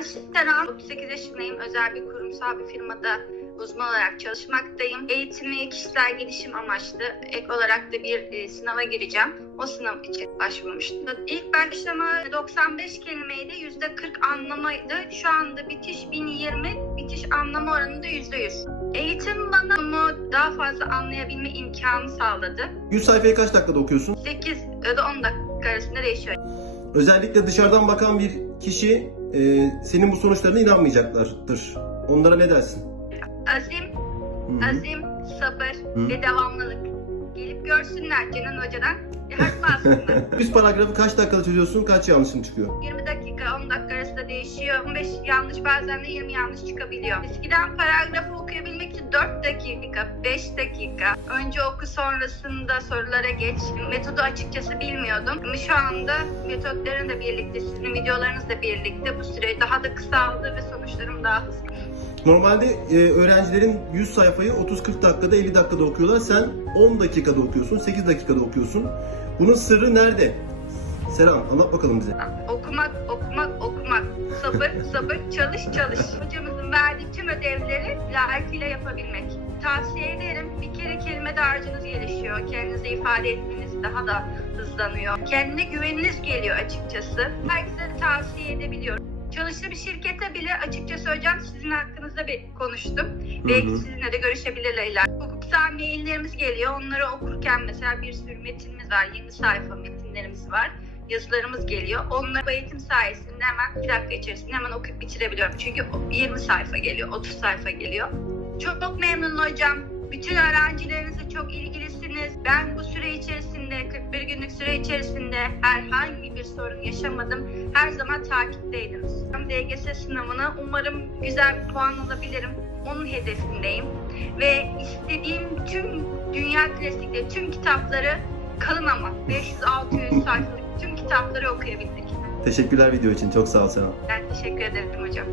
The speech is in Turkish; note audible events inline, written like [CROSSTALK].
Ben Seren, 38 yaşındayım. Özel bir kurumsal bir firmada uzman olarak çalışmaktayım. Eğitimi kişisel gelişim amaçlı. Ek olarak da bir e, sınava gireceğim. O sınav için başvurmuştum. İlk başlama 95 kelimeydi. %40 anlamaydı. Şu anda bitiş 1020, bitiş anlama oranı da %100. Eğitim bana bunu daha fazla anlayabilme imkanı sağladı. 100 sayfayı kaç dakikada okuyorsun? 8 ya da 10 dakika arasında değişiyor. Özellikle dışarıdan bakan bir kişi e, senin bu sonuçlarına inanmayacaklardır. Onlara ne dersin? Azim, Hı hı. azim, sabır Hı. ve devamlılık. Gelip görsünler Kenan Hoca'dan. Harf [LAUGHS] alsınlar. 100 paragrafı kaç dakikada çözüyorsun? Kaç yanlışın çıkıyor? 20 dakika, 10 dakika arasında değişiyor. 15 yanlış bazen de 20 yanlış çıkabiliyor. Eskiden paragrafı okuyabilmek için 4 dakika, 5 dakika. Önce oku sonrasında sorulara geç. Metodu açıkçası bilmiyordum. Ama şu anda metotların da birlikte, sizin videolarınızla birlikte bu süre daha da kısaldı ve sonuçlarım daha hızlı. Normalde e, öğrencilerin 100 sayfayı 30-40 dakikada 50 dakikada okuyorlar. Sen 10 dakikada okuyorsun, 8 dakikada okuyorsun. Bunun sırrı nerede? Selam anlat bakalım bize. Okumak, okumak, okumak. Sabır, [LAUGHS] sabır, çalış, çalış. Hocamızın verdiği tüm ödevleri layıkıyla yapabilmek. Tavsiye ederim. Bir kere kelime dağarcığınız gelişiyor. Kendinizi ifade etmeniz daha da hızlanıyor. Kendine güveniniz geliyor açıkçası. Herkese tavsiye edebiliyorum. Çalıştığı bir şirkete bile açıkçası hocam sizin hakkınızda bir konuştum. Belki hı. sizinle de görüşebilirler ileride. Hukuksal maillerimiz geliyor. Onları okurken mesela bir sürü metinimiz var. 20 sayfa metinlerimiz var. Yazılarımız geliyor. Onları bu eğitim sayesinde hemen 2 dakika içerisinde hemen okuyup bitirebiliyorum. Çünkü 20 sayfa geliyor, 30 sayfa geliyor. Çok, çok memnun hocam. Bütün öğrencilerinizle çok ilgilisiniz. Ben bu süre içerisinde, 41 günlük süre içerisinde herhangi bir sorun yaşamadım. Her zaman takipteydiniz. DGS sınavına umarım güzel bir puan alabilirim. Onun hedefindeyim. Ve istediğim tüm dünya klasikleri, tüm kitapları kalın ama 500-600 sayfalık tüm kitapları okuyabildik. Teşekkürler video için. Çok sağ ol Selam. Ben teşekkür ederim hocam.